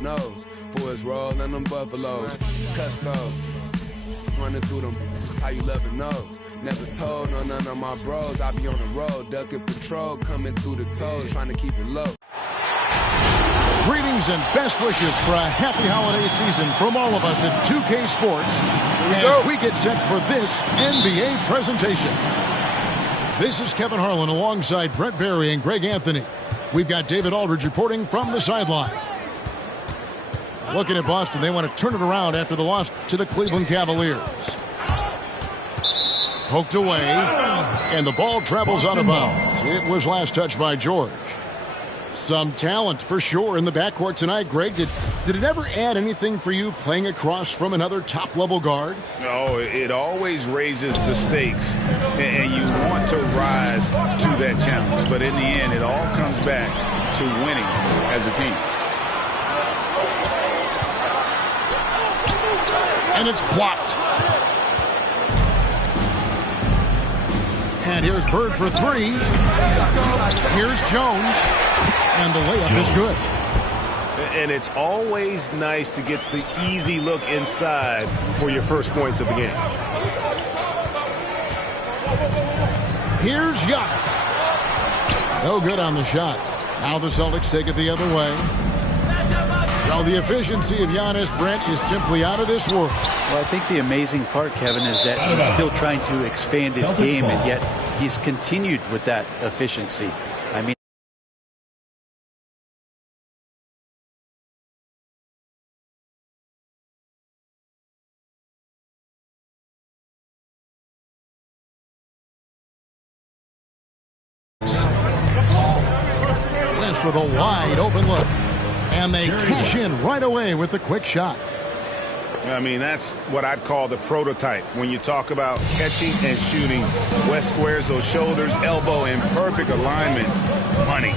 Nose for his roll and them buffaloes. Custos running through them. How you love it knows. Never told no none of my bros. I be on the road, ducking patrol, coming through the toes, trying to keep it low. Greetings and best wishes for a happy holiday season from all of us at 2K Sports as we get set for this NBA presentation. This is Kevin Harlan alongside Brent Barry and Greg Anthony. We've got David Aldridge reporting from the sideline. Looking at Boston, they want to turn it around after the loss to the Cleveland Cavaliers. Poked away, and the ball travels out of bounds. It was last touched by George. Some talent for sure in the backcourt tonight. Greg, did it ever add anything for you playing across from another top-level guard? Oh, it always raises the stakes, and you want to rise to that challenge. But in the end, it all comes back to winning as a team. And it's blocked. And here's Bird for three. Here's Jones. And the layup is good. And it's always nice to get the easy look inside for your first points of the game. Here's Giannis. No good on the shot. Now the Celtics take it the other way. Well, the efficiency of Giannis, Brent, is simply out of this world. Well, I think the amazing part, Kevin, is that he's still trying to expand his game, and yet he's continued with that efficiency. I mean, West with a wide open look. And they cash in right away with the quick shot. I mean, that's what I'd call the prototype. When you talk about catching and shooting, West squares those shoulders, elbow in perfect alignment. Money.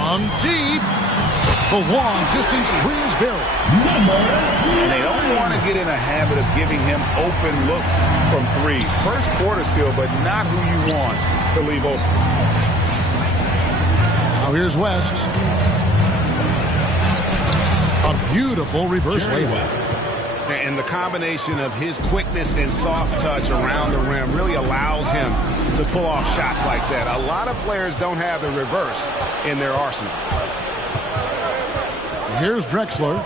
On deep. The long distance three is buried. And they don't want to get in a habit of giving him open looks from three. First quarter still, but not who you want to leave open. Now here's West. A beautiful reverse layup. And the combination of his quickness and soft touch around the rim really allows him to pull off shots like that. A lot of players don't have the reverse in their arsenal. Here's Drexler.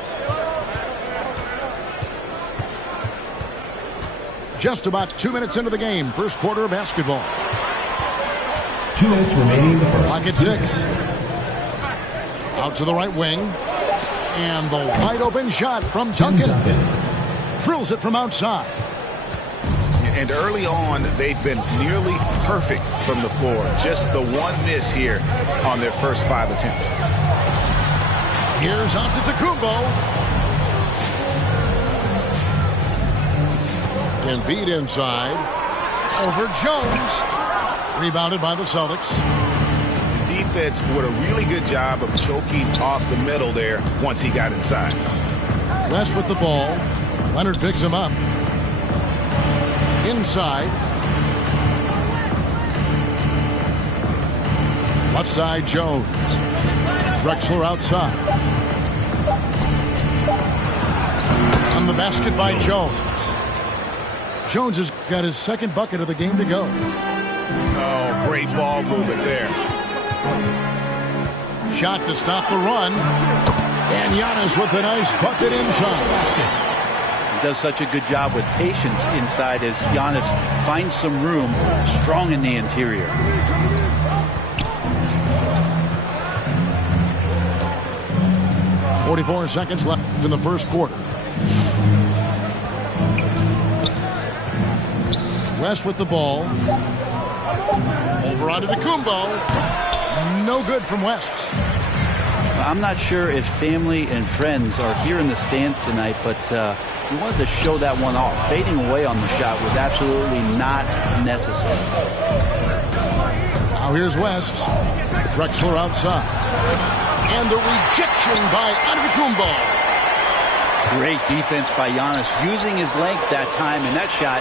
Just about 2 minutes into the game. First quarter of basketball. 2 minutes remaining in the first. Clock at 6. Out to the right wing. And the wide open shot from Duncan. Drills it from outside. And early on, they've been nearly perfect from the floor. Just the one miss here on their first 5 attempts. Here's Antetokounmpo. And beat inside. Over Jones. Rebounded by the Celtics. Defense did a really good job of choking off the middle there once he got inside. West with the ball. Leonard picks him up. Inside. Left side, Jones. Drexler outside. On the basket by Jones. Jones has got his second bucket of the game to go. Oh, great ball movement there. Shot to stop the run. And Giannis with a nice bucket inside. He does such a good job with patience inside as Giannis finds some room strong in the interior. .44 seconds left in the first quarter. West with the ball. Over onto Antetokounmpo. No good from West. I'm not sure if family and friends are here in the stands tonight, but he wanted to show that one off. Fading away on the shot was absolutely not necessary. Now here's West. Drexler outside. And the rejection by Antetokounmpo. Great defense by Giannis, using his length that time, and that shot,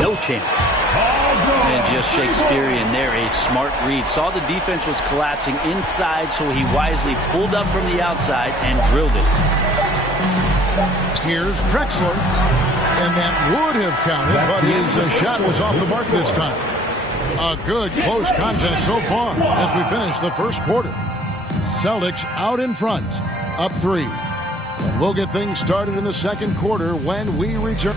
no chance. And just Shakespearean there, a smart read. Saw the defense was collapsing inside, so he wisely pulled up from the outside and drilled it. Here's Drexler. And that would have counted, but his shot was off the mark this time. A good close contest so far as we finish the first quarter. Celtics out in front, up 3. And we'll get things started in the second quarter when we return.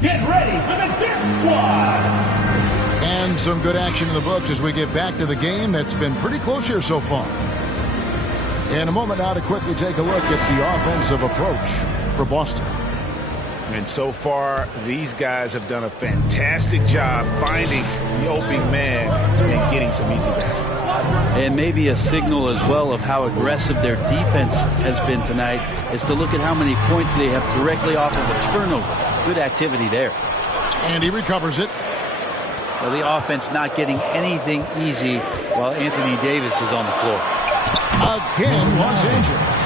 Get ready for the Death Squad! And some good action in the books as we get back to the game that's been pretty close here so far. In a moment now to quickly take a look at the offensive approach for Boston. And so far, these guys have done a fantastic job finding the opening man and getting some easy baskets. And maybe a signal as well of how aggressive their defense has been tonight is to look at how many points they have directly off of a turnover. Good activity there. And he recovers it. Well, the offense not getting anything easy while Anthony Davis is on the floor. Again, Los Angeles.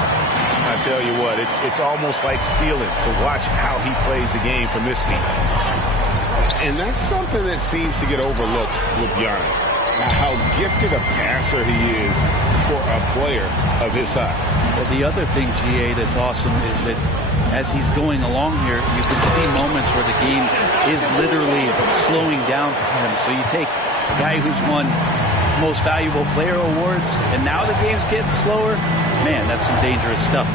I tell you what, it's almost like stealing to watch how he plays the game from this seat. And that's something that seems to get overlooked with Giannis. How gifted a passer he is for a player of his size. Well, the other thing, GA, that's awesome is that as he's going along here, you can see moments where the game is literally slowing down for him. So you take a guy who's won Most Valuable Player awards, and now the game's getting slower. Man, that's some dangerous stuff.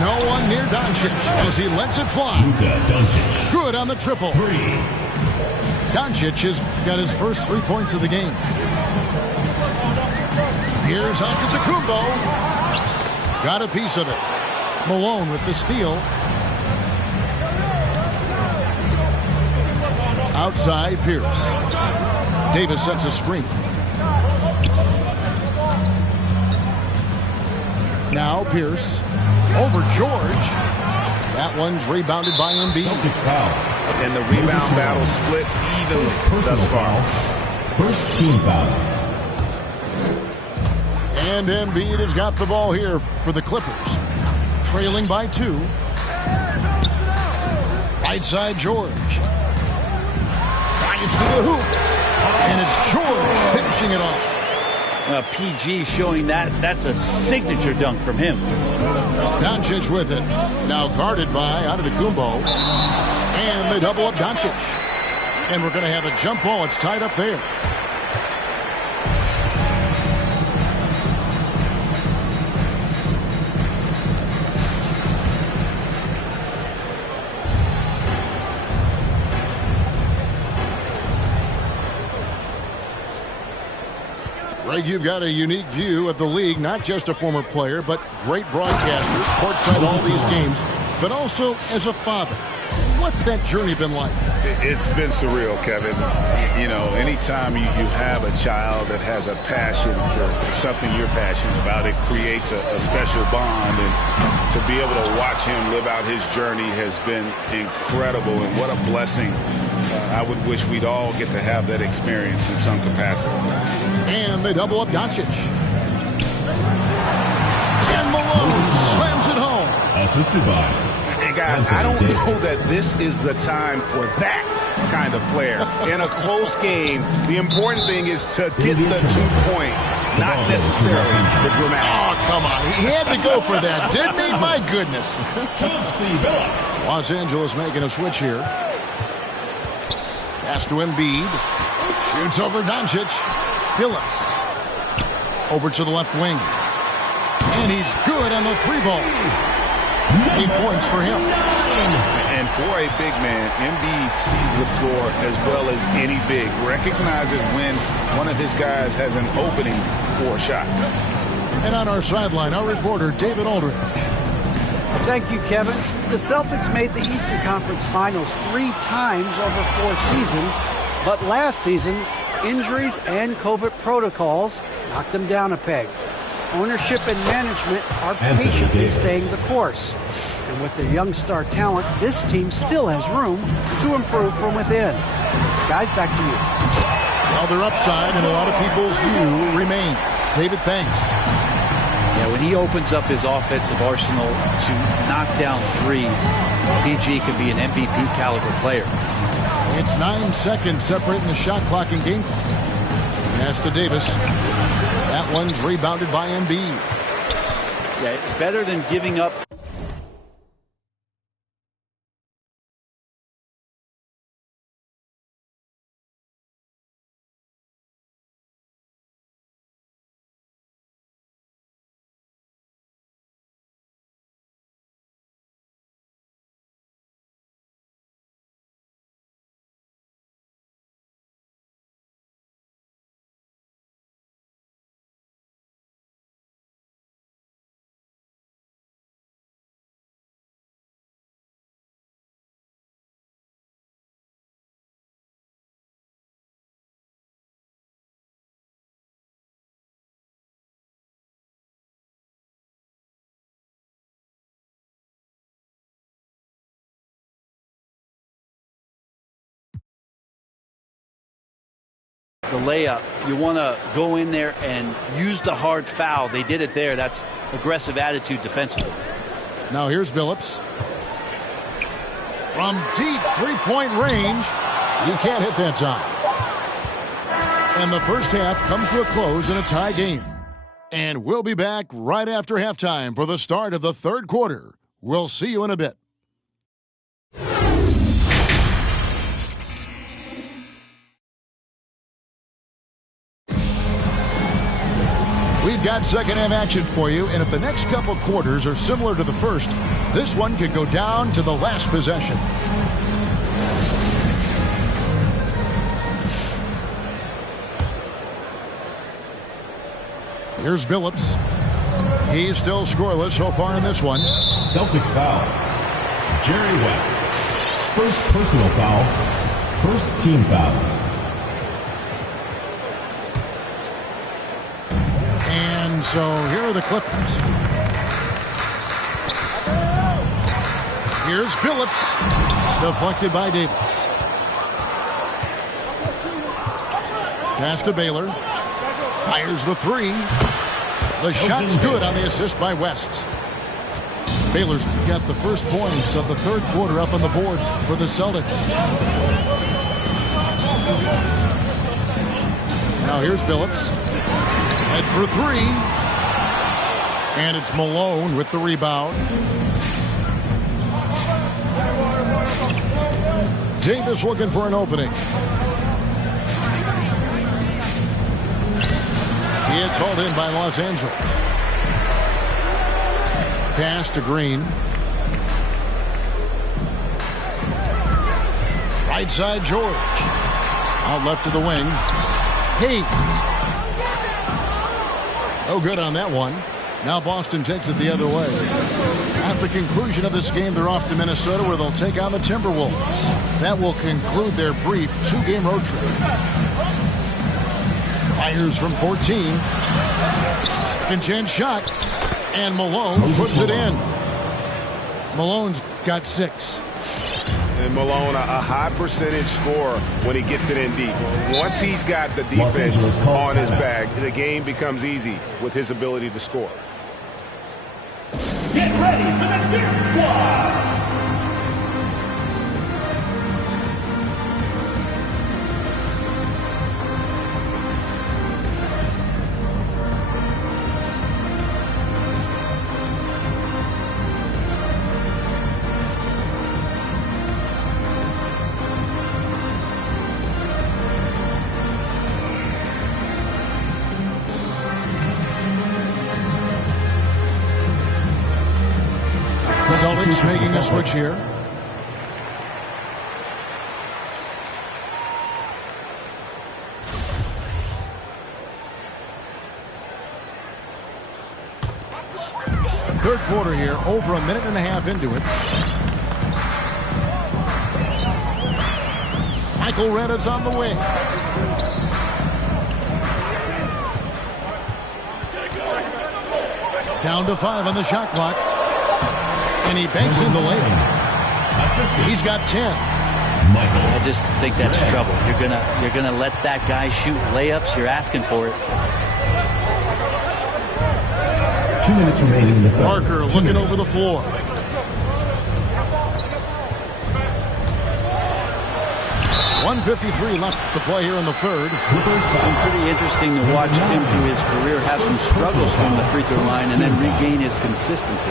No one near Doncic as he lets it fly. Luka Doncic. Good on the triple. 3. Doncic has got his first 3 points of the game. Here's Antetokounmpo. Got a piece of it. Malone with the steal. Outside, Pierce. Davis sets a screen. Now Pierce over George. That one's rebounded by Embiid. Celtics foul. And the rebound battle split evenly thus far. First team foul. And Embiid has got the ball here for the Clippers. Trailing by 2. Right side, George. Drives to the hoop. And it's George finishing it off. PG showing that's a signature dunk from him. Doncic with it. Now guarded by Antetokounmpo. And they double up Doncic. And we're going to have a jump ball. It's tied up there. Greg, you've got a unique view of the league, not just a former player, but great broadcaster, courtside all these games, but also as a father. What's that journey been like? It's been surreal, Kevin. You know, anytime you have a child that has a passion for something you're passionate about, it creates a special bond. And to be able to watch him live out his journey has been incredible. And what a blessing. I would wish we'd all get to have that experience in some capacity. And they double up Doncic. And Malone slams it home. Assisted by. And guys, I don't know that this is the time for that kind of flair. In a close game, the important thing is to get the 2 points, not necessarily the dramatic. Oh, come on. He had to go for that, didn't he? My goodness. Chauncey Billups. Los Angeles making a switch here. Pass to Embiid. Shoots over Doncic. Billups. Over to the left wing. And he's good on the 3-ball. 8 points for him. And for a big man, Embiid sees the floor as well as any big. Recognizes when one of his guys has an opening for a shot. And on our sideline, our reporter, David Aldridge. Thank you, Kevin. The Celtics made the Eastern Conference Finals 3 times over 4 seasons, but last season, injuries and COVID protocols knocked them down a peg. Ownership and management are patiently staying the course. And with their young star talent, this team still has room to improve from within. Guys, back to you. Well, their upside and a lot of people's view remain. David, thanks. Yeah, when he opens up his offensive arsenal to knock down threes, PG can be an MVP caliber player. It's 9 seconds separating the shot clock and game clock. Pass to Davis. That one's rebounded by Embiid. Yeah, it's better than giving up. The layup, you want to go in there and use the hard foul. They did it there. That's aggressive attitude defensively. Now here's Billups. From deep three-point range, you can't hit that time. And the first half comes to a close in a tie game. And we'll be back right after halftime for the start of the third quarter. We'll see you in a bit. We've got second half action for you, and if the next couple quarters are similar to the first, this one could go down to the last possession. Here's Billups. He's still scoreless so far in this one. Celtics foul. Jerry West. First personal foul. First team foul. And so here are the Clippers. Here's Billups. Deflected by Davis. Pass to Baylor. Fires the three. The shot's good on the assist by West. Baylor's got the first points of the third quarter up on the board for the Celtics. Now here's Billups. Head for three. And it's Malone with the rebound. Davis looking for an opening. It's hauled in by Los Angeles. Pass to Green. Right side George. Out left to the wing. Hayes. No good on that one. Now Boston takes it the other way. At the conclusion of this game, they're off to Minnesota where they'll take on the Timberwolves. That will conclude their brief two-game road trip. Fires from 14. Second chance shot. And Malone puts it in. Malone's got 6. And Malone, a high percentage scorer when he gets it in deep. Once he's got the defense on his back, the game becomes easy with his ability to score. Get ready for the Dirt Squad! Celtics making a switch here. Third quarter here, over a minute and a half into it. Michael Reda's on the wing. Down to 5 on the shot clock. And he banks in the layup. He's got 10. I just think that's trouble. You're gonna let that guy shoot layups. You're asking for it. 2 minutes remaining in the third. Parker looking over the floor. .153 left to play here in the third. Pretty interesting to watch Tim through his career have some struggles from the free throw line and then regain his consistency.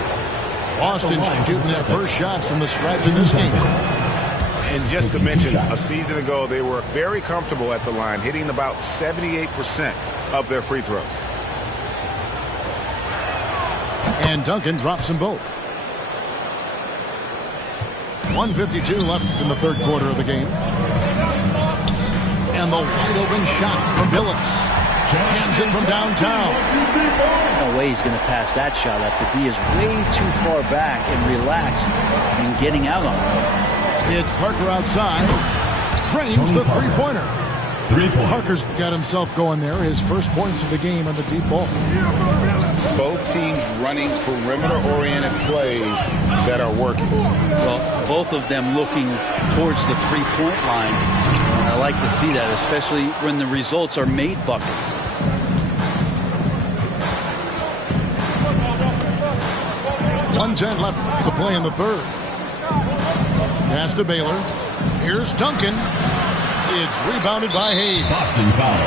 Boston shooting their first shots from the stripe in this game. And just to mention, a season ago, they were very comfortable at the line, hitting about 78% of their free throws. And Duncan drops them both. 1:52 left in the third quarter of the game. And the wide open shot from Billups. Hands it from downtown. No way he's going to pass that shot up. The D is way too far back and relaxed in getting out on it. It's Parker outside. Drains the three-pointer. Parker's got himself going there. His first points of the game on the deep ball. Both teams running perimeter-oriented plays that are working. Well, both of them looking towards the three-point line. And I like to see that, especially when the results are made buckets. .110 left to play in the third. Pass to Baylor. Here's Duncan. It's rebounded by Hayes. Boston foul.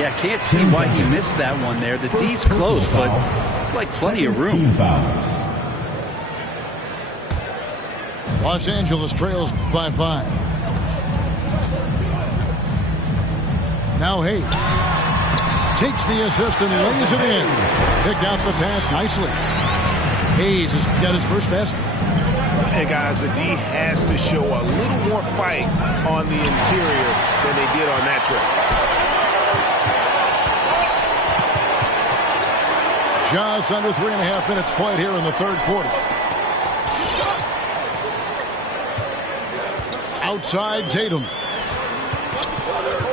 Yeah, can't see why he missed that one there. The D's close, but like plenty of room. Los Angeles trails by 5. Now Hayes takes the assist and lays it in. Picked out the pass nicely. Hayes has got his first basket. And guys, the D has to show a little more fight on the interior than they did on that trip. Just under 3.5 minutes played here in the third quarter. Outside Tatum.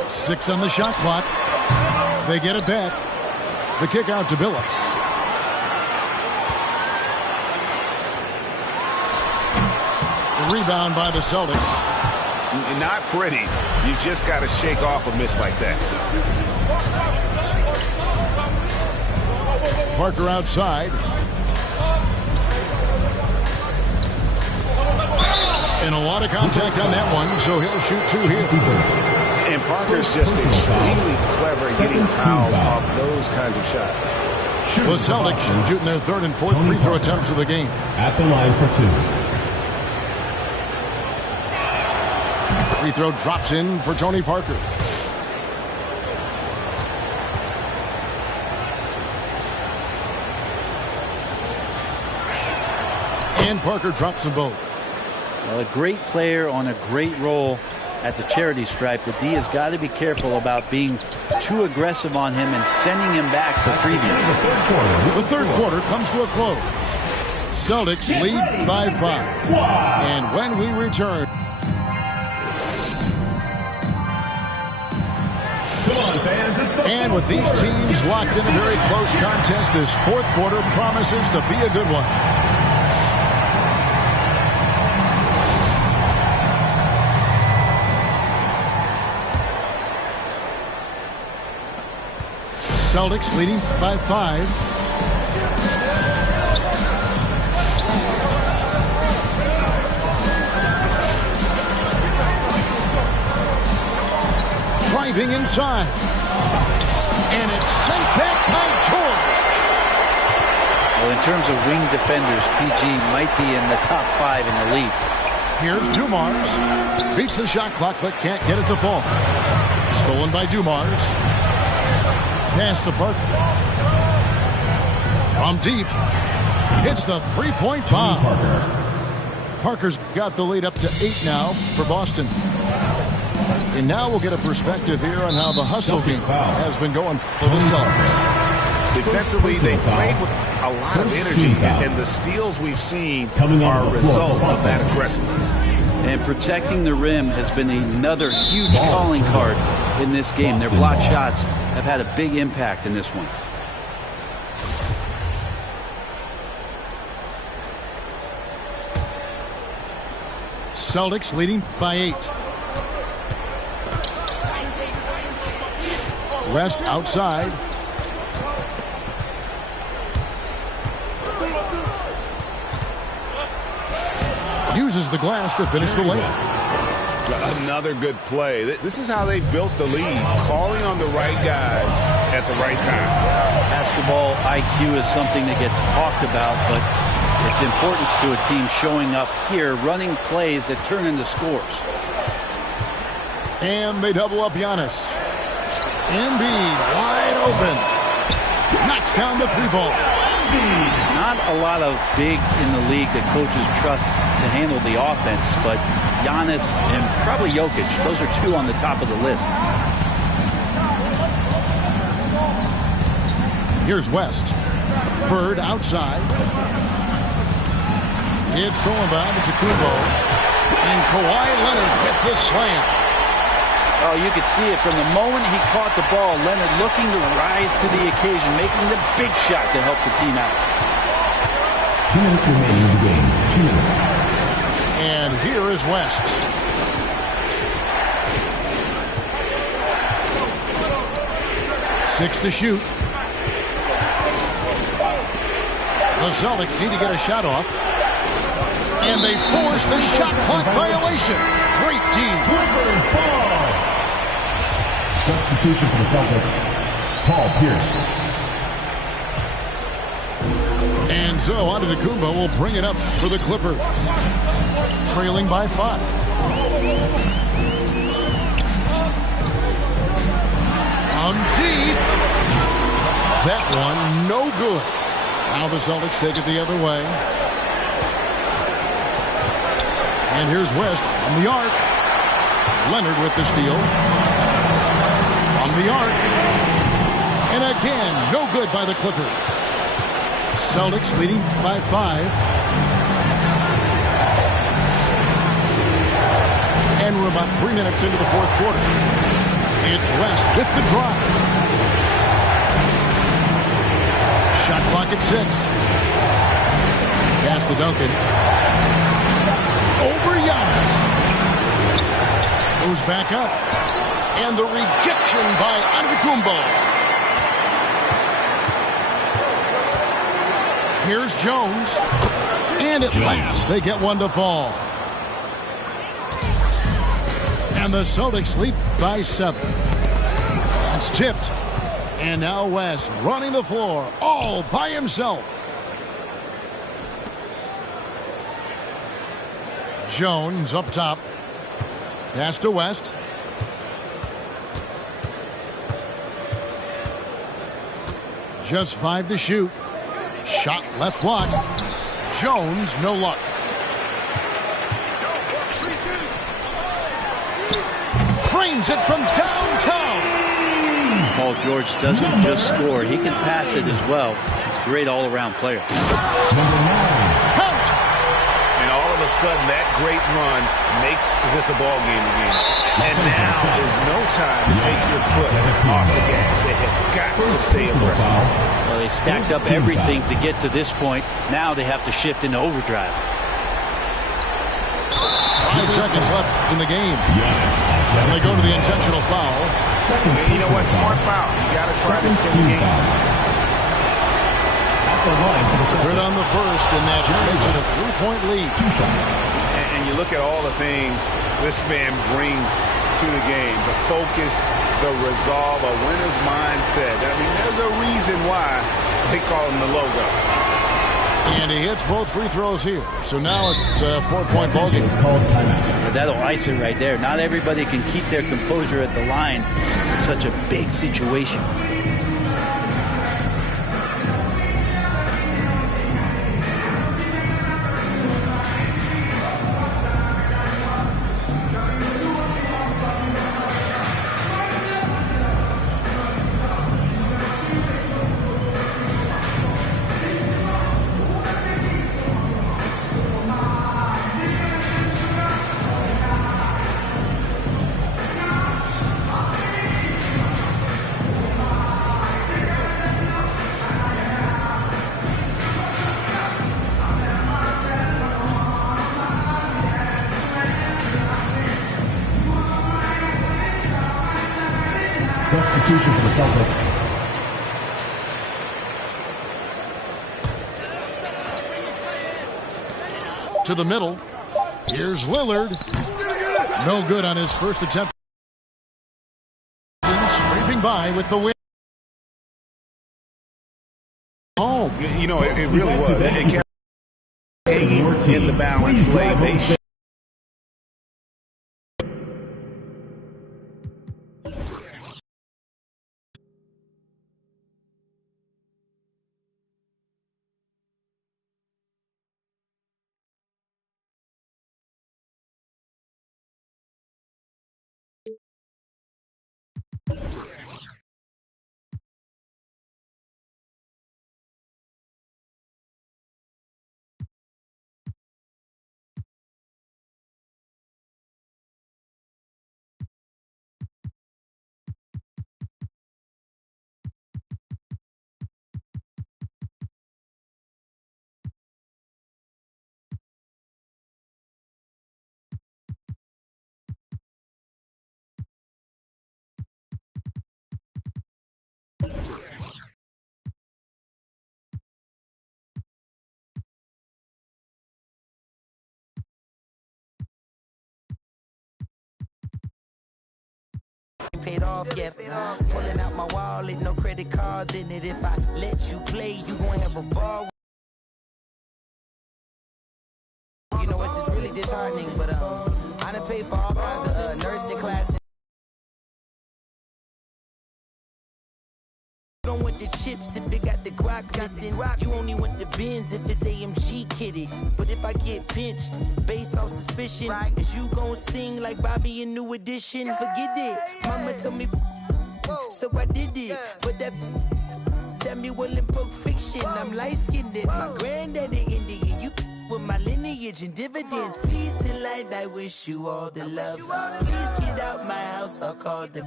6 on the shot clock. They get it back. The kick out to Billups. Rebound by the Celtics. Not pretty. You just got to shake off a miss like that. Parker outside. And a lot of contact on that one, so he'll shoot 2 here. And Parker's just extremely clever at getting fouls off those kinds of shots. The Celtics shooting their third and fourth free throw attempts of the game. At the line for 2. Free throw drops in for Tony Parker. And Parker drops them both. Well, a great player on a great role at the charity stripe. The D has got to be careful about being too aggressive on him and sending him back for freebies. The third quarter comes to a close. Celtics lead by 5. And when we return... And with these teams locked in a very close contest, this fourth quarter promises to be a good one. Celtics leading by 5. Driving inside. And it's sent back by George. Well, in terms of wing defenders, PG might be in the top 5 in the league. Here's Dumars. Beats the shot clock, but can't get it to fall. Stolen by Dumars. Pass to Parker. From deep. Hits the three-point bomb. Parker's got the lead up to 8 now for Boston. And now we'll get a perspective here on how the hustle game has been going for the Celtics. Defensively, they played with a lot of energy, and the steals we've seen are a result of that aggressiveness. And protecting the rim has been another huge calling card in this game. Their block shots have had a big impact in this one. Celtics leading by 8. West outside. uses the glass to finish the layup. Another good play. This is how they built the lead, calling on the right guys at the right time. Basketball IQ is something that gets talked about, but its importance to a team showing up here, running plays that turn into scores. And they double up Giannis. Embiid wide open. Knocks down the 3-ball. Not a lot of bigs in the league that coaches trust to handle the offense, but Giannis and probably Jokic, those are two on the top of the list. Here's West. Bird outside. It's stolen by Antetokounmpo. And Kawhi Leonard with the slam. Oh, you could see it from the moment he caught the ball. Leonard looking to rise to the occasion, making the big shot to help the team out. 2 minutes remaining in the game. 2 minutes. And here is West. Six to shoot. The Celtics need to get a shot off. And they force the shot clock violation. Great team. Clippers ball. Substitution for the Celtics, Paul Pierce. And so Antetokounmpo will bring it up for the Clippers. Trailing by 5. On deep. That one no good. Now the Celtics take it the other way. And here's West from the arc. Leonard with the steal. From the arc. And again, no good by the Clippers. Celtics leading by 5. And we're about 3 minutes into the fourth quarter. It's West with the drive. Shot clock at 6. Pass to Duncan. Over Giannis. Goes back up. And the rejection by Antetokounmpo. Here's Jones. And at last, they get one to fall. And the Celtics lead by 7. It's tipped. And now West running the floor all by himself. Jones up top. Pass to West. Just 5 to shoot. Shot left block. Jones, no luck. Frames it from downtown. Paul George doesn't just score. He can pass it as well. He's a great all-around player. And all of a sudden, that great run makes this a ball game again. And now is no time to take your foot off the gas. They have got to stay aggressive. Well, they stacked up everything to get to this point. Now they have to shift into overdrive. 5 seconds left in the game. And they go to the intentional foul. And you know what? Smart foul. You got to try to extend the game. Good on the first, and that makes it a 3-point lead. 2 shots. And you look at all the things this man brings to the game. The focus, the resolve, a winner's mindset. I mean, there's a reason why they call him the logo. And he hits both free throws here. So now it's a 4-point ball game. That'll ice it right there. Not everybody can keep their composure at the line in such a big situation. Substitution for the Celtics. To the middle. Here's Lillard. No good on his first attempt. Scraping by with the win. Oh, you know, it really was. It kept hanging in the balance late. Paid off yet. Pulling out my wallet, no credit cards in it. If I let you play, you gon' have a ball. You know, it's just really disheartening, but I done paid for all kinds of nursing classes. You don't want the chips if it got the guac missing. You only want the bins if it's AMG kitted. But if I get pinched based on suspicion, is you gon' sing like Bobby in New Edition? Forget it. Mama told me, so I did it. But that Samuel in Pulp Fiction, I'm light-skinned. My granddaddy Indian, you with my lineage and dividends. Peace and light, I wish you all the love. Please get out my house, I'll call the...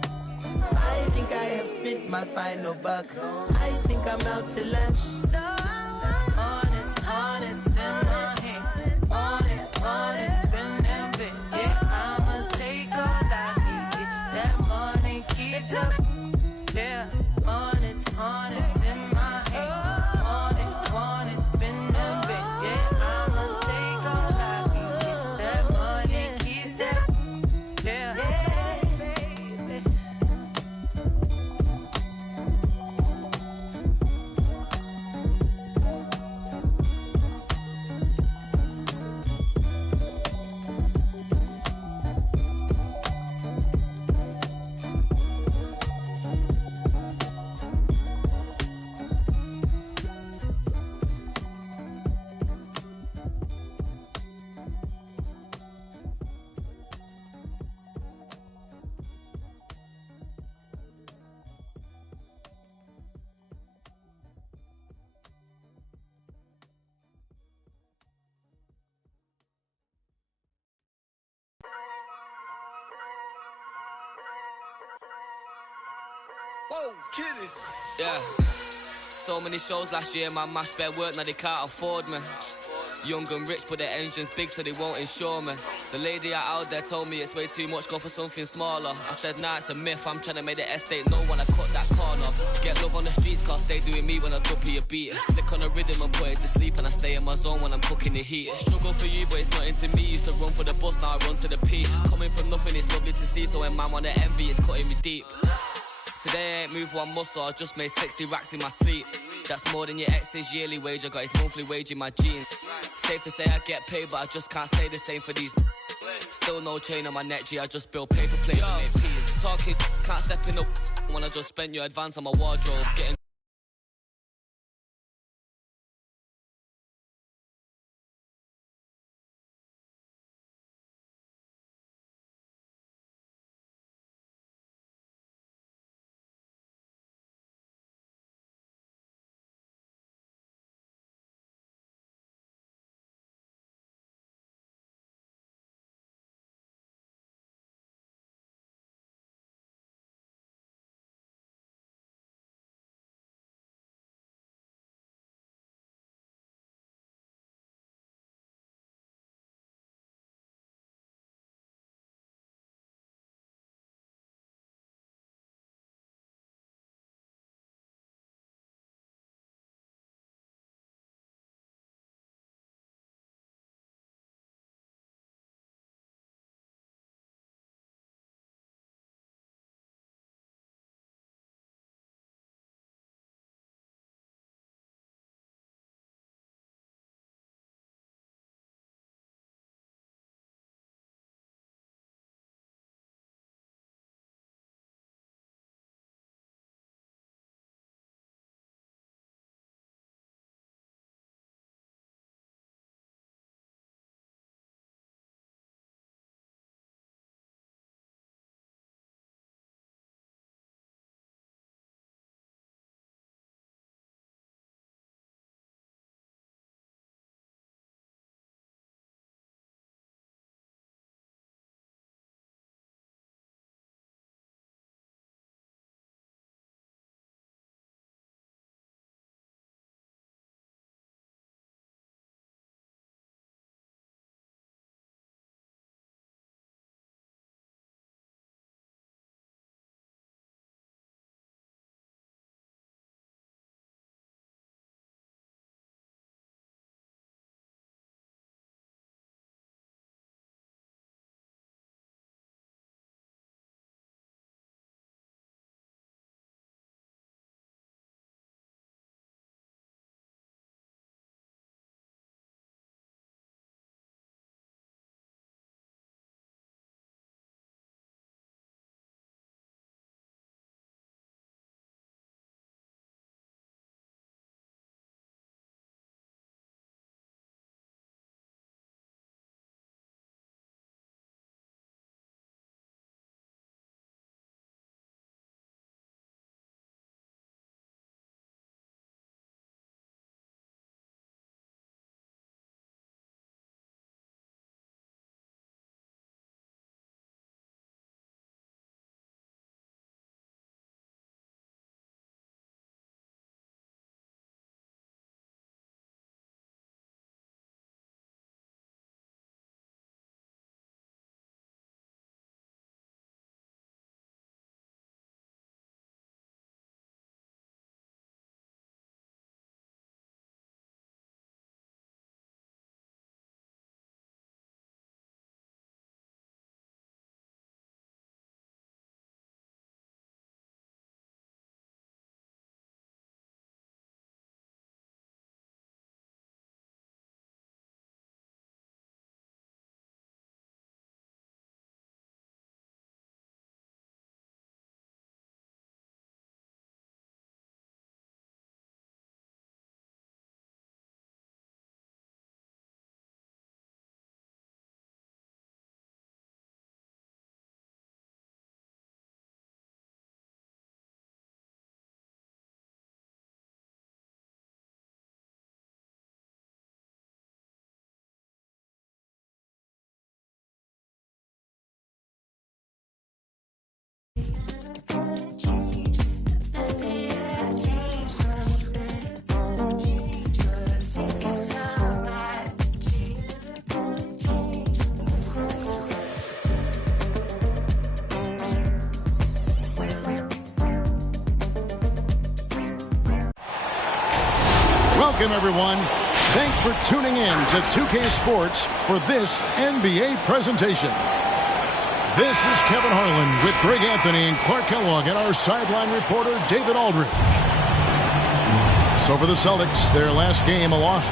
I think I have spent my final buck. I think I'm out to lunch. So honest in my hand. Honest, spend them bits. Yeah, I'ma take all I need. That money keeps up. Yeah, honest in my hand. Honest, spend them bits. Yeah, I'ma take all I need. That money keeps up. Yeah. Whoa, kid it. Yeah. So many shows last year, man, mashed bare work, now they can't afford me. Young and rich, but their engine's big, so they won't insure me. The lady out there told me it's way too much, go for something smaller. I said, nah, it's a myth, I'm trying to make the estate know when I cut that corner. Get love on the streets, cause they doing me when I drop you a beat. Flick on the rhythm and put it to sleep, and I stay in my zone when I'm cooking the heat. Struggle for you, but it's not into me. Used to run for the bus, now I run to the peak. Coming from nothing, it's lovely to see, so when man wanna envy, it's cutting me deep. Today I ain't moved one muscle, I just made 60 racks in my sleep. That's more than your ex's yearly wage, I got his monthly wage in my jeans. Safe to say I get paid, but I just can't say the same for these. Still no chain on my neck, G, I just build paper planes and make peas. Talking, can't step in up when I just spent your advance on my wardrobe. Getting Welcome, everyone. Thanks for tuning in to 2K Sports for this NBA presentation. This is Kevin Harlan with Greg Anthony and Clark Kellogg and our sideline reporter, David Aldridge. So for the Celtics, their last game, a loss.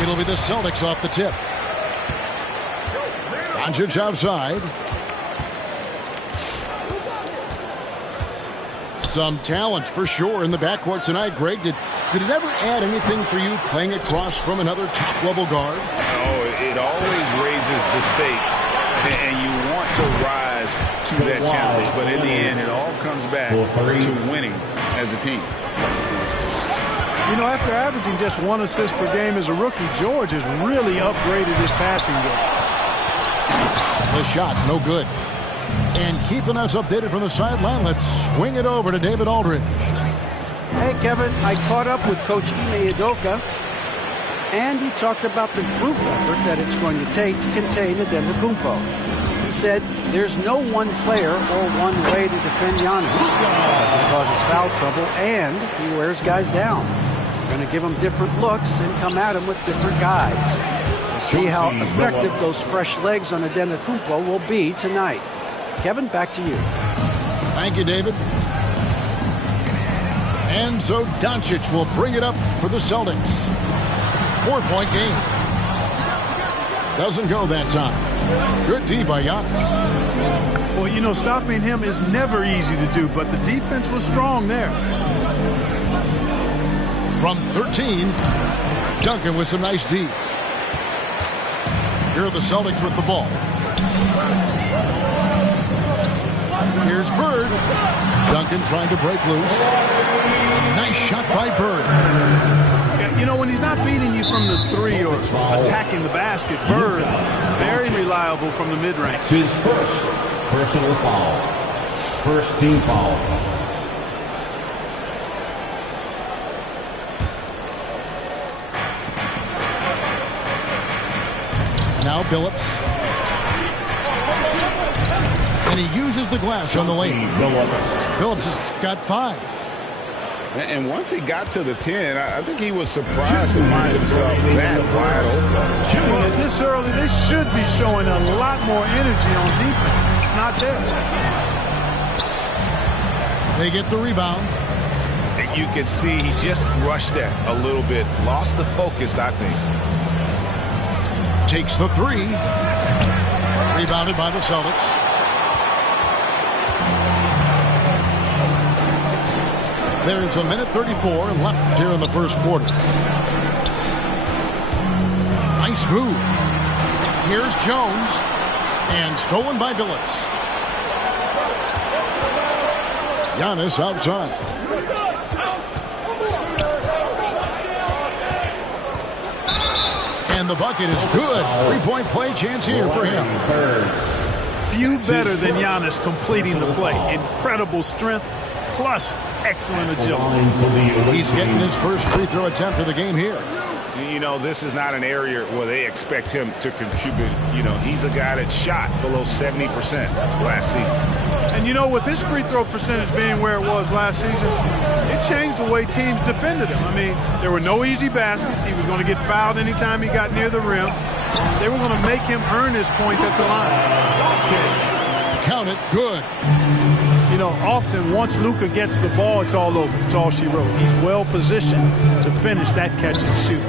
It'll be the Celtics off the tip. Doncic outside. Some talent for sure in the backcourt tonight, Greg. Did it ever add anything for you playing across from another top-level guard? Oh, it always raises the stakes, and you want to rise to that challenge. But in the end, it all comes back to winning as a team. You know, after averaging just 1 assist per game as a rookie, George has really upgraded his passing game. The shot, no good. And keeping us updated from the sideline, let's swing it over to David Aldridge. Hey, Kevin, I caught up with Coach Ime Udoka, and he talked about the group effort that it's going to take to contain Antetokounmpo. He said there's no one player or one way to defend Giannis, because he causes foul trouble and he wears guys down. We're going to give him different looks and come at him with different guys. We'll see how effective those fresh legs on Antetokounmpo will be tonight. Kevin, back to you. Thank you, David. And so Doncic will bring it up for the Celtics. 4-point game. Doesn't go that time. Good D by Giannis. Well, you know, stopping him is never easy to do, but the defense was strong there. From 13, Duncan with some nice D. Here are the Celtics with the ball. Here's Bird. Duncan trying to break loose. Nice shot by Bird. Yeah, you know, when he's not beating you from the three or attacking the basket, Bird, very reliable from the mid-range. His first personal foul. First team foul. Now Billups. And he uses the glass on the lane. Billups has got 5. And once he got to the 10, I think he was surprised to find himself that wide open. Well, this early, they should be showing a lot more energy on defense. It's not there. They get the rebound. And you can see he just rushed that a little bit. Lost the focus, I think. Takes the 3. Rebounded by the Celtics. There's a minute 34 left here in the first quarter. Nice move. Here's Jones. And stolen by Billups. Giannis outside. And the bucket is good. 3-point play chance here for him. Few better than Giannis completing the play. Incredible strength plus excellent agility. He's getting his first free throw attempt of the game here. You know, this is not an area where they expect him to contribute. You know, he's a guy that shot below 70% last season. And, you know, with his free throw percentage being where it was last season, it changed the way teams defended him. I mean, there were no easy baskets. He was going to get fouled anytime he got near the rim. They were going to make him earn his points at the line. Count it. Good. You know, often once Luka gets the ball, it's all over. It's all she wrote. He's well positioned to finish that catch and shoot.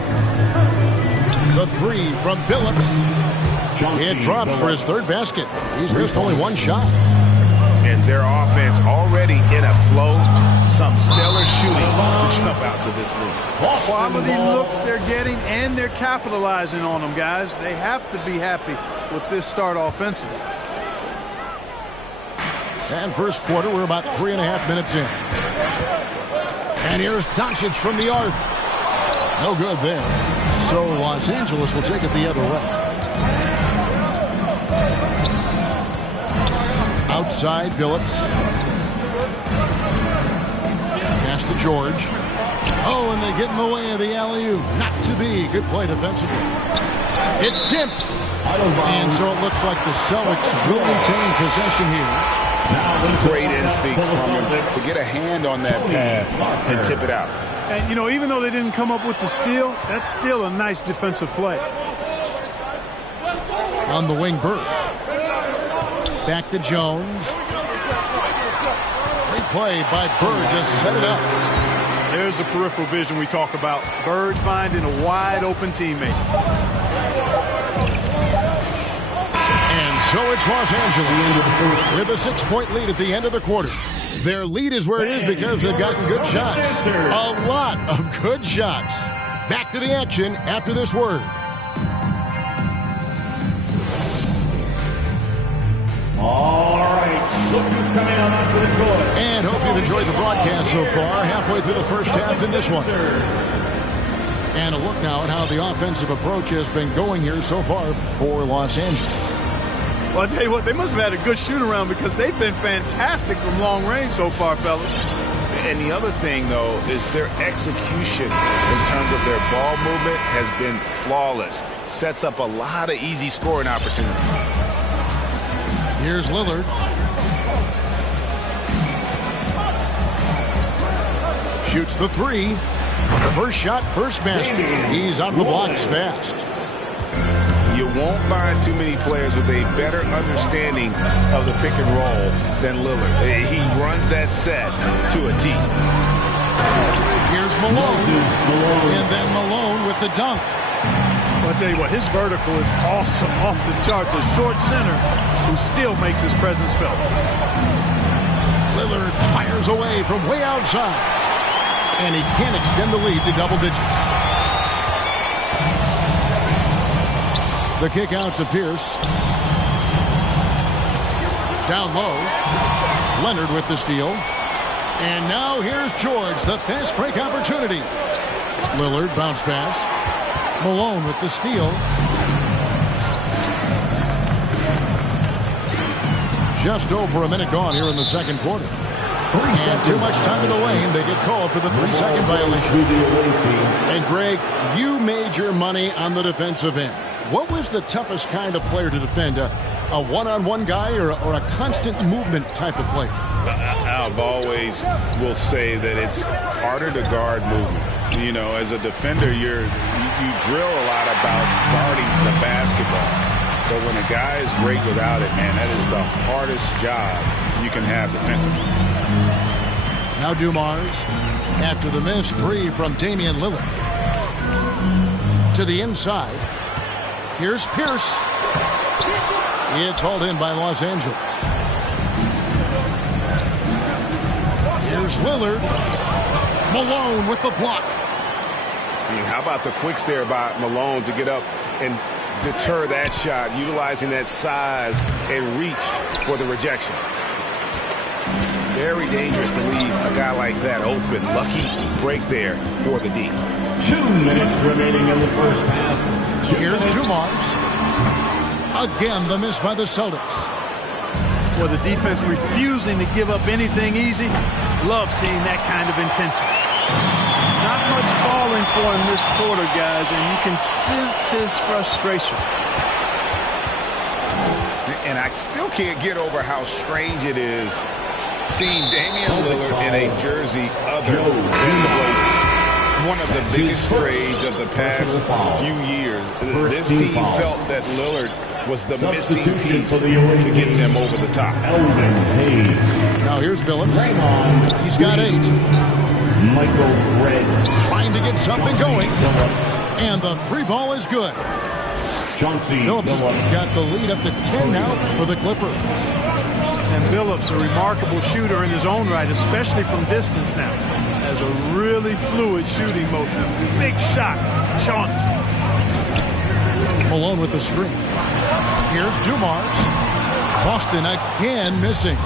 The 3 from Billups. It drops for his 3rd basket. He's missed only 1 shot. And their offense already in a flow. Some stellar shooting to jump out to this league. Quality looks they're getting, and they're capitalizing on them, guys. They have to be happy with this start offensively. And first quarter, we're about 3.5 minutes in. And here's Doncic from the arc. No good there. So Los Angeles will take it the other way. Outside, Billups. Pass to George. Oh, and they get in the way of the alley-oop. Not to be. Good play defensively. It's tipped. And so it looks like the Celtics will retain possession here. Great instincts from him to get a hand on that pass and tip it out. And, you know, even though they didn't come up with the steal, that's still a nice defensive play. On the wing, Bird. Back to Jones. Great play by Bird to set it up. There's the peripheral vision we talk about. Bird finding a wide open teammate. And so it's Los Angeles with a 6-point lead at the end of the quarter. Their lead is where it is because they've gotten good shots. A lot of good shots. Back to the action after this word. All right, look who's coming on onto the court. And hope you've enjoyed the broadcast so far. Halfway through the first half in this one. And a look now at how the offensive approach has been going here so far for Los Angeles. Well, I'll tell you what, they must have had a good shoot-around because they've been fantastic from long range so far, fellas. And the other thing, though, is their execution in terms of their ball movement has been flawless. Sets up a lot of easy scoring opportunities. Here's Lillard. Shoots the three. First shot, first basket. He's out of the blocks fast. You won't find too many players with a better understanding of the pick and roll than Lillard. He runs that set to a T. Here's Malone. And then Malone with the dunk. I'll tell you what, his vertical is awesome off the charts. A short center who still makes his presence felt. Lillard fires away from way outside. And he can't extend the lead to double digits. The kick out to Pierce. Down low. Leonard with the steal. And now here's George, the fast break opportunity. Lillard bounce pass. Malone with the steal. Just over a minute gone here in the second quarter. And too much time in the lane. They get called for the 3-second violation. And Greg, you made your money on the defensive end. What was the toughest kind of player to defend? A one-on-one guy or a constant movement type of player? I've always will say that it's harder to guard movement. You know, as a defender, you drill a lot about guarding the basketball. But when a guy is great without it, man, that is the hardest job you can have defensively. Now Dumars, after the missed three from Damian Lillard. To the inside. Here's Pierce. It's hauled in by Los Angeles. Here's Lillard. Malone with the block. I mean, how about the quicks there by Malone to get up and deter that shot, utilizing that size and reach for the rejection. Very dangerous to leave a guy like that open. Lucky break there for the D. 2 minutes remaining in the first half. Here's Dumars. Again, the miss by the Celtics. Well, the defense refusing to give up anything easy. Love seeing that kind of intensity. Not much falling for him this quarter, guys, and you can sense his frustration. And I still can't get over how strange it is seeing Damian Lillard in a jersey other than the Blazers. One of the biggest trades of the past few years. This team felt that Lillard was the missing piece to get them over the top. Now here's Billups. He's got 8. Michael Red trying to get something going. And the 3 ball is good. Billups has got the lead up to 10 now for the Clippers. And Billups, a remarkable shooter in his own right, especially from distance now. Has a really fluid shooting motion. Big shot. Chauncey. Malone with the screen. Here's Dumars. Boston again missing.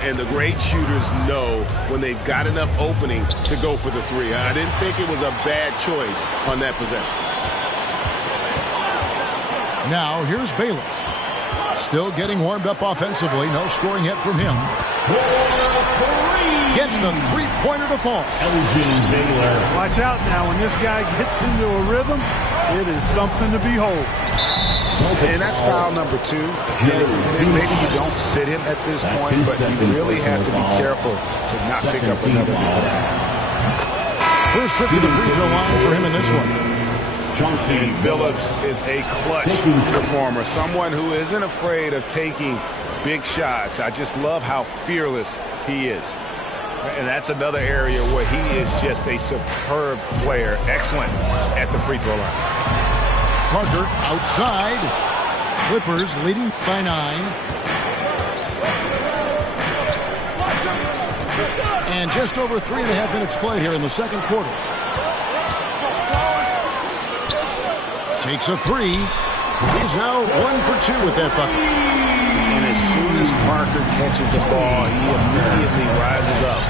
And the great shooters know when they've got enough opening to go for the 3. I didn't think it was a bad choice on that possession. Now here's Baylor. Still getting warmed up offensively. No scoring yet from him. Gets the 3-pointer to fall. Elgin Baylor. Watch out now. When this guy gets into a rhythm, it is something to behold. And that's foul number 2. Maybe you don't sit him at this point, but you really have to be careful to not pick up another defender. First trip to the free throw line for him in this one. And Billups is a clutch performer, someone who isn't afraid of taking big shots. I just love how fearless he is. And that's another area where he is just a superb player. Excellent at the free throw line. Parker outside. Clippers leading by 9. And just over 3.5 minutes played here in the second quarter. Takes a 3. He's now 1 for 2 with that bucket. And as soon as Parker catches the ball, he immediately rises up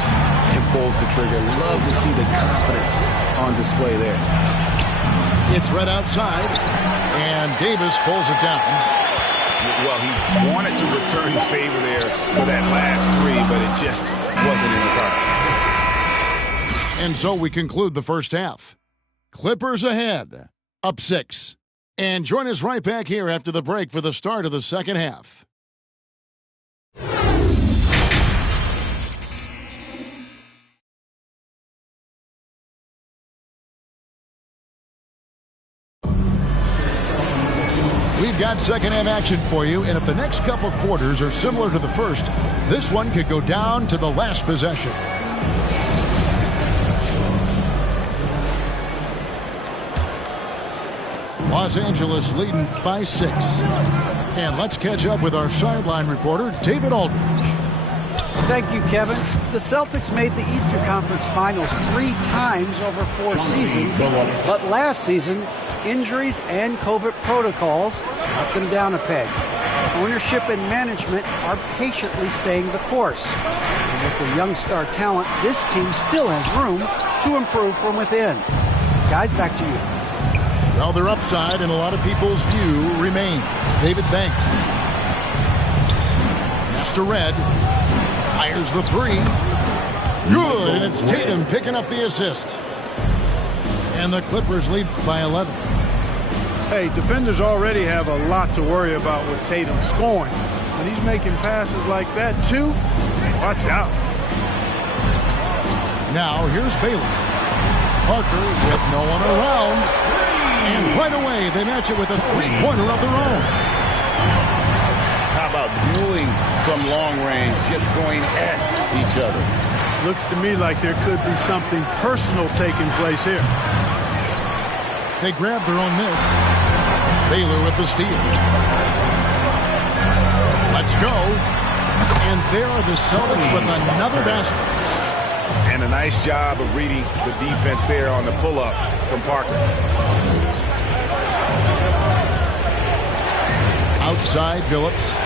and pulls the trigger. Love to see the confidence on display there. It's right outside, and Davis pulls it down. Well, he wanted to return the favor there for that last 3, but it just wasn't in the cards. And so we conclude the first half. Clippers ahead, up 6. And join us right back here after the break for the start of the second half. We've got second half action for you, and if the next couple quarters are similar to the first, this one could go down to the last possession. Los Angeles leading by 6. And let's catch up with our sideline reporter, David Aldridge. Thank you, Kevin. The Celtics made the Eastern Conference Finals 3 times over 4 seasons, but last season, injuries and COVID protocols knocked them down a peg. Ownership and management are patiently staying the course. And with the young star talent, this team still has room to improve from within. Guys, back to you. Well, their upside in a lot of people's view remains. David, thanks. Master Red fires the 3. Good, and it's Tatum picking up the assist. And the Clippers lead by 11. Hey, defenders already have a lot to worry about with Tatum scoring. When he's making passes like that, too, watch out. Now, here's Baylor. Parker with no one around. And right away, they match it with a 3-pointer of their own. How about dueling from long range, just going at each other? Looks to me like there could be something personal taking place here. They grab their own miss. Baylor with the steal. Let's go. And there are the Celtics with another basket. And a nice job of reading the defense there on the pull-up from Parker. Outside, Billups.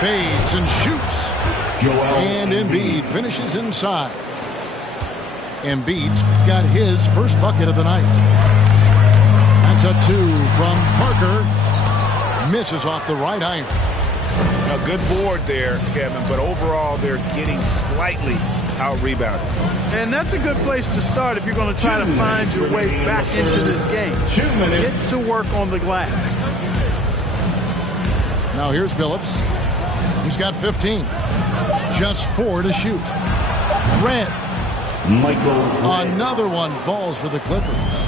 Fades and shoots. And Embiid finishes inside. Embiid got his first bucket of the night. That's a 2 from Parker. Misses off the right iron. A good board there, Kevin, but overall they're getting slightly out-rebounded. And that's a good place to start if you're going to try to find your way back into this game. Get to work on the glass. Now here's Billups. He's got 15. Just 4 to shoot. Red. Another one falls for the Clippers.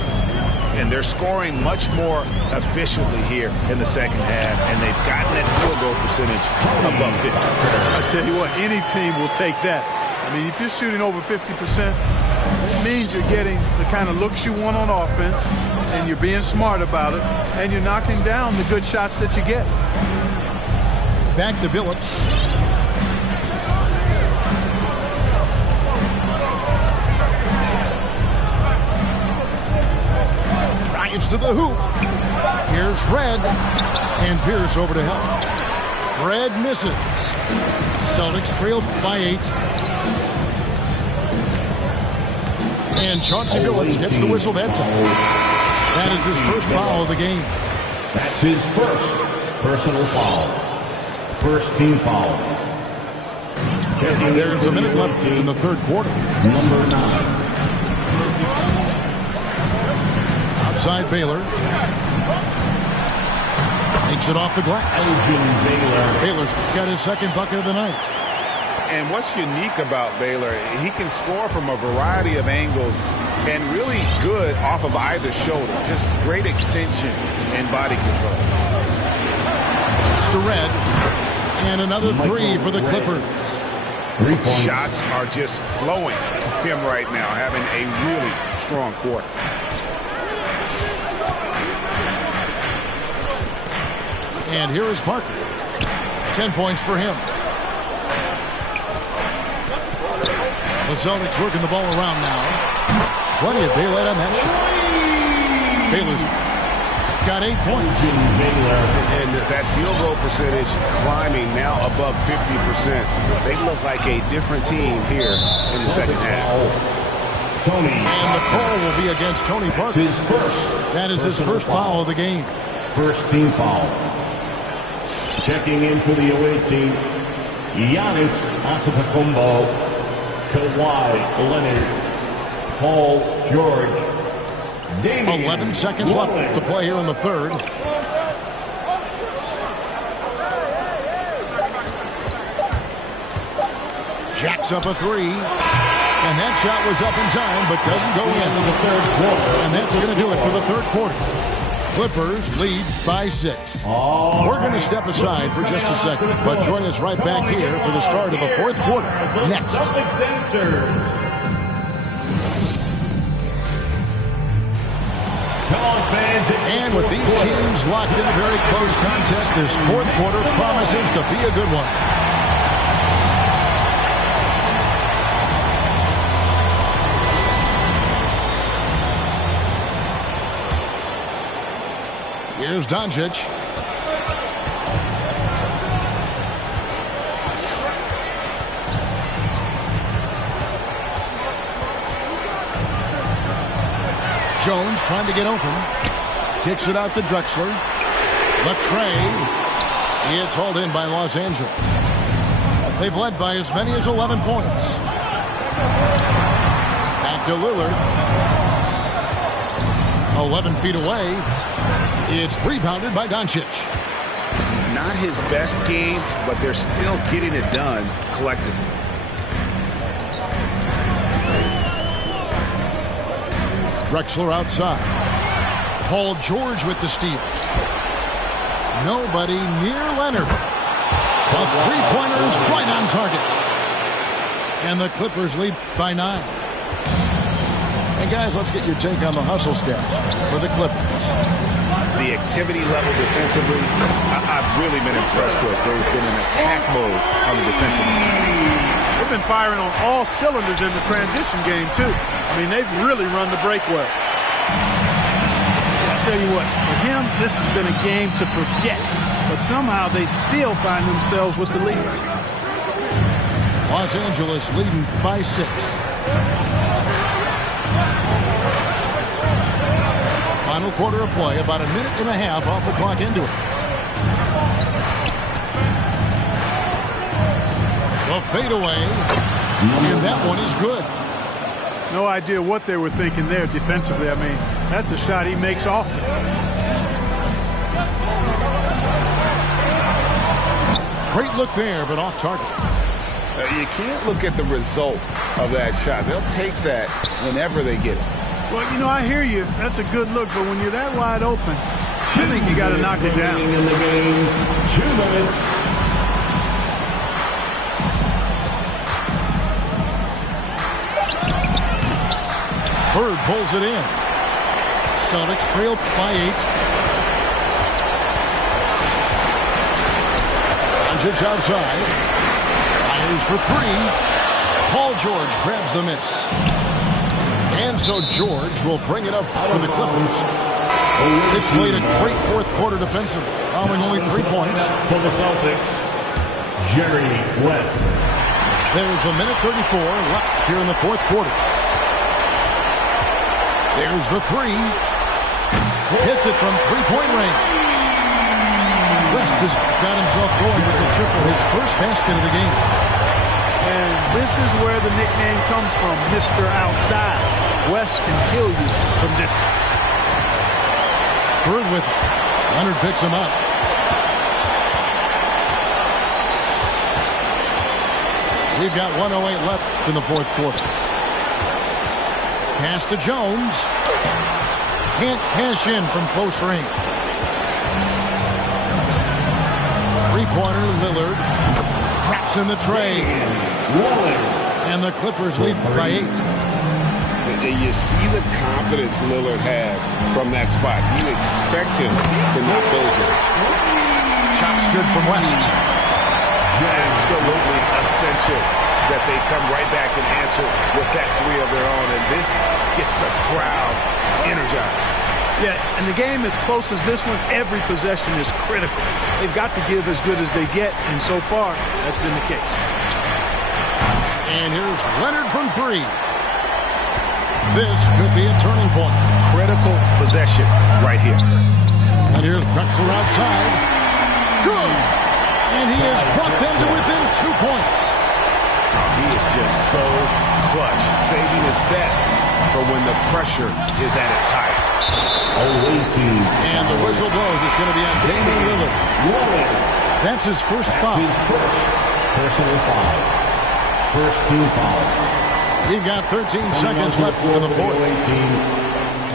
And they're scoring much more efficiently here in the second half, and they've gotten that field goal percentage above 50. I tell you what, any team will take that. I mean, if you're shooting over 50%, it means you're getting the kind of looks you want on offense, and you're being smart about it, and you're knocking down the good shots that you get. Back to Billups. To the hoop. Here's Red, and Pierce over to help. Red misses. Celtics trailed by 8. And Chauncey Billups gets the whistle that time. That is his first foul of the game. That's his first personal foul. First team foul. There's a minute left in the third quarter. Number 9. side, Baylor. Takes it off the glass. Baylor's got his second bucket of the night. And what's unique about Baylor, he can score from a variety of angles and really good off of either shoulder. Just great extension and body control. It's to Red. And another three for the Clippers. Shots are just flowing for him right now, having a really strong quarter. And here is Parker. 10 points for him. The Celtics working the ball around now. Plenty of daylight on that shot. Baylor's got 8 points. And that field goal percentage climbing now above 50%. They look like a different team here in the second half. And the call will be against Tony Parker. That is his first foul of the game. First team foul. Checking in for the away team, Giannis Antetokounmpo, Kawhi Leonard, Paul George, Damian 11 seconds left to play here in the third. Jacks up a three. And that shot was up in time, but doesn't go in the third quarter. And that's going to do it for the third quarter. Clippers lead by 6. We're going to step aside for just a second, but join us right back here for the start of the fourth quarter next. And with these teams locked in a very close contest, this fourth quarter promises to be a good one. Here's Doncic. Jones trying to get open. Kicks it out to Drexler. Latrey. It's hauled in by Los Angeles. They've led by as many as 11 points. Back to Lillard. 11 feet away. It's rebounded by Doncic. Not his best game, but they're still getting it done collectively. Drexler outside. Paul George with the steal. Nobody near Leonard. The three-pointer is right on target. And the Clippers lead by 9. And guys, let's get your take on the hustle stats for the Clippers. The activity level defensively, I've really been impressed with. They've been in attack mode on the defensive end. They've been firing on all cylinders in the transition game, too. I mean, they've really run the break well. I'll tell you what, for him, this has been a game to forget. But somehow they still find themselves with the lead. Los Angeles leading by 6. Final quarter of play, about a minute and a half off the clock into it. The fadeaway, and that one is good. No idea what they were thinking there defensively. I mean, that's a shot he makes often. Great look there, but off target. You can't look at the result of that shot. They'll take that whenever they get it. Well, you know, I hear you. That's a good look, but when you're that wide open, I think you got to knock it down. In the game, 2 minutes. Bird pulls it in. Celtics trail by 8. Doncic outside. Fires for 3. Paul George grabs the miss. And so George will bring it up for the Clippers. They played a great fourth quarter defensively, allowing only 3 points. For the Celtics, Jerry West. There's a minute 34 left here in the fourth quarter. There's the 3. Hits it from three-point range. West has got himself going with the triple, his first basket of the game. And this is where the nickname comes from, Mr. Outside. West can kill you from distance. Bird with Leonard picks him up. We've got 1:08 left in the fourth quarter. Pass to Jones. Can't cash in from close range. Three-pointer, Lillard. Traps in the tray. And the Clippers lead by 8. And you see the confidence Lillard has from that spot. You expect him to knock those in. Shot's good from West. Absolutely essential that they come right back and answer with that three of their own. And this gets the crowd energized. Yeah, and the game as close as this one, every possession is critical. They've got to give as good as they get, and so far, that's been the case. And here's Leonard from 3. This could be a turning point. Critical possession right here. And here's Drexler outside. Good! And he has brought them to within 2 points. He is just so clutch, saving his best for when the pressure is at its highest. And the whistle blows. It's going to be on Damian Lillard. That's his first foul. Personal foul. First team foul. We've got 13 seconds left for the fourth.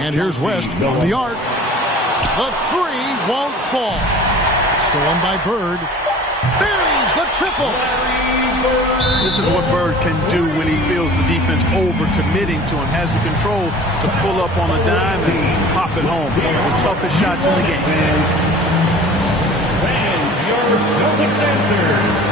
And here's West from the arc. The three won't fall. Stolen by Bird. Buries the triple. This is what Bird can do when he feels the defense over-committing to him. Has the control to pull up on a dime and pop it home. One of the toughest shots in the game. And your Celtics answer.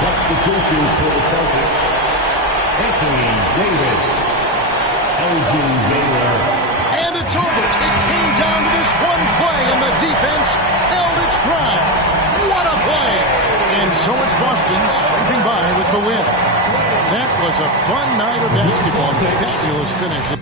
Substitutions for the Celtics. Anthony Davis. Elgin Baylor. And it's over. It came down to this one play, and the defense held its ground. What a play! And so it's Boston scraping by with the win. That was a fun night of basketball. Fabulous finish.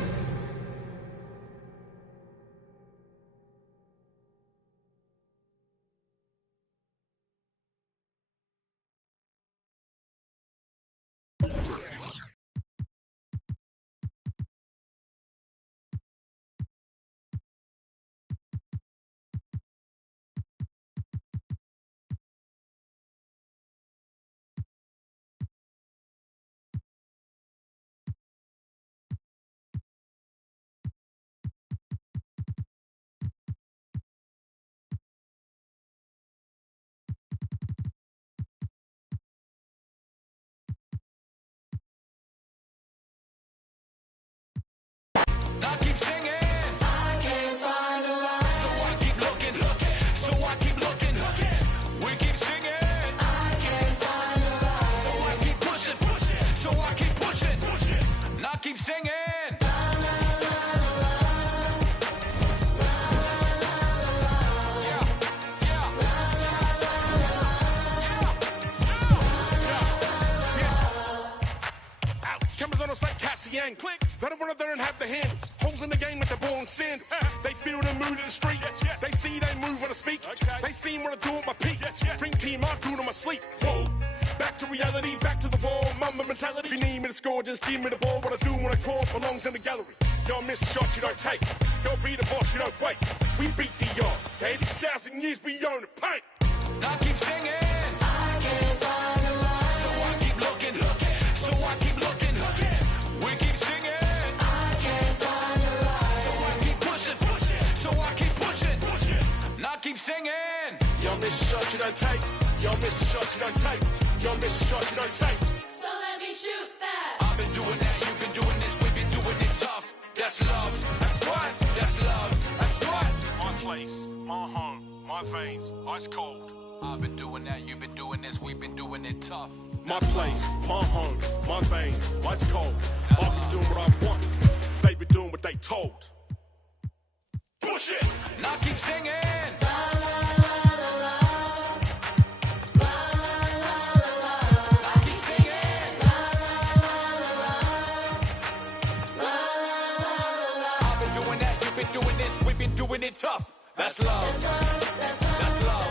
I keep singing. I can't find a lie. So I keep looking. So I keep looking. We keep singing. I can't find a lie. So I keep pushing. So I keep pushing. And I keep singing. Cameras on us like Cassian. Click. They don't want to learn have the hand. Holes in the game with the ball and sand. They feel the mood in the street. They see they move when I speak. They see what I do on my peak. Dream team, I do it on my sleep. Whoa. Back to reality, back to the wall. Mamba mentality. If you need me to score, just give me the ball. What I do when I call belongs in the gallery. Y'all miss a shot you don't take. Y'all be the boss, you don't wait. We beat the yard. 80,000 years beyond the paint. I keep singing. I can't find a lie. So I keep looking. So I keep looking. We keep singing. I can't find a lie. So I keep pushing. So I keep pushing. And I keep singing. Y'all miss a shot you don't take. Y'all miss a shot you don't take. Y'all miss a shot you don't take. So let me shoot that. I've been doing that, you can do place, my home, my veins, ice cold. I've been doing that, you've been doing this, we've been doing it tough. My place, my home, my veins, ice cold. I've been doing what I want, they been doing what they told. Bullshit! Now keep singing. Doing it tough. That's love. That's love.